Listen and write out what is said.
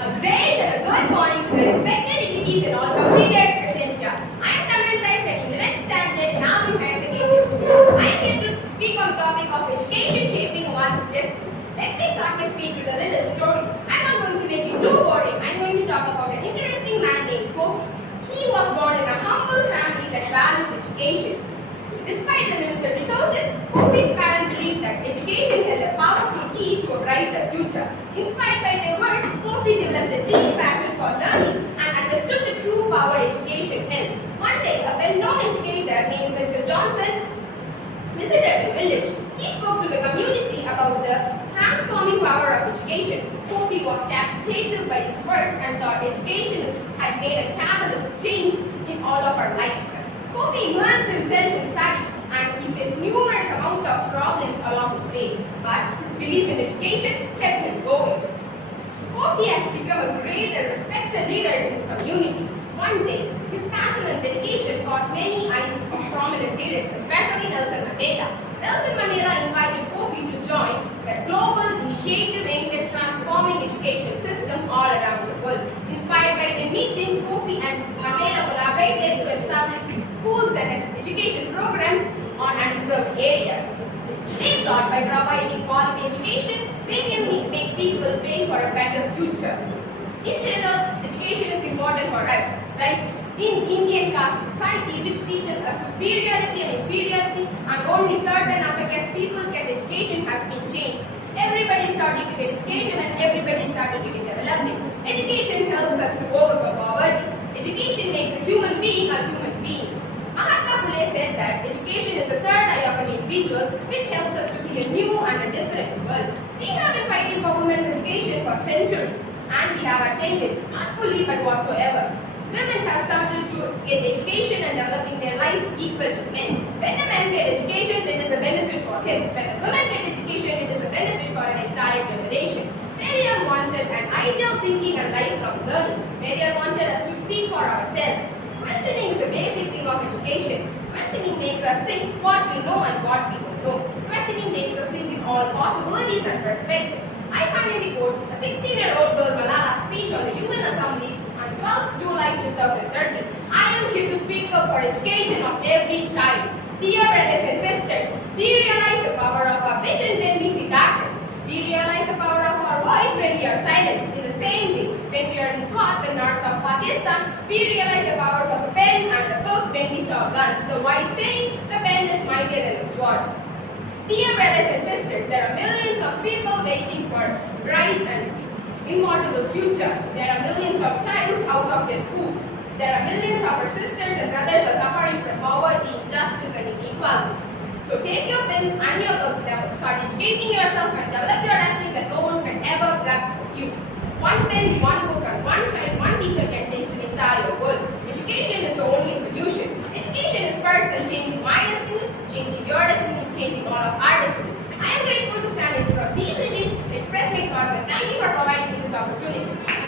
A great and a good morning to the respected dignities and all completers present here. I am Tamil Sai studying the next standard in Allwin Higher Secondary School. I am here to speak on the topic of education shaping one's destiny. Let me start my speech with a little story. I am not going to make it too boring. I am going to talk about an interesting man named Kofi. He was born in a humble family that valued education. Despite the limited resources, Kofi's parents believed that education held a powerful key to a brighter future. Inspired by their words, Kofi developed a deep passion for learning and understood the true power education held. One day, a well-known educator named Mr. Johnson visited the village. He spoke to the community about the transforming power of education. Kofi was captivated by his words and thought education had made a catalyst change in all of our lives. Kofi immersed himself in studies and he faced numerous amounts of problems along his way, but his belief in education kept him going. Kofi has become a great and respected leader in his community. One day, his passion and dedication caught many eyes of prominent leaders, especially Nelson Mandela. Nelson Mandela invited Kofi to join a global initiative aimed at transforming education system all around the world. Inspired by the meeting, Kofi and Mandela collaborated to establish schools and education programs on undeserved areas. They thought by providing quality education, they can make people pay for a better future. In general, education is important for us, right? In Indian caste society, which teaches us superiority and inferiority, and only certain upper caste people get education, has been changed. Everybody started to get education and everybody started to get developing. Education helps us to overcome poverty. Education makes a human being a human being. Mahatma Phule said that education is the third eye of an individual, which helps us to see a new and a different world. We have been fighting for women's education for centuries, and we have attained it, not fully but whatsoever. Women have started to get education and developing their lives equal to men. When a man gets education, it is a benefit for him. When a woman gets education, it is a benefit for an entire generation. Mariam wanted an ideal thinking and lifelong learning. Mariam wanted us to speak for ourselves. Questioning is the basic thing of education. Questioning makes us think what we know and what we don't know. Questioning makes us think in all possibilities and perspectives. I finally quote a 16-year-old girl Malala's speech on the UN Assembly on 12 July 2013. I am here to speak up for education of every child. Dear brothers and sisters, do you realize the power of our vision when we see darkness? Do you realize the power of our voice when we are silenced? In the same way, when we are in Swat, the north of Pakistan, we realize the powers of a pen and a book when we saw guns. The wise saying, the pen is mightier than the sword. Dear brothers and sisters, there are millions of people waiting for a bright and immortal future. There are millions of children out of their school. There are millions of our sisters and brothers are suffering from poverty, injustice and inequality. So take your pen and your book, start educating yourself and develop your destiny that no one can ever block for you. One pen, one book and one child, one teacher can change the entire world. Education is the only solution. Education is first in changing my destiny, changing your destiny, changing all of our destiny. I am grateful to stand in front of these legends, express my thoughts and thank you for providing me this opportunity.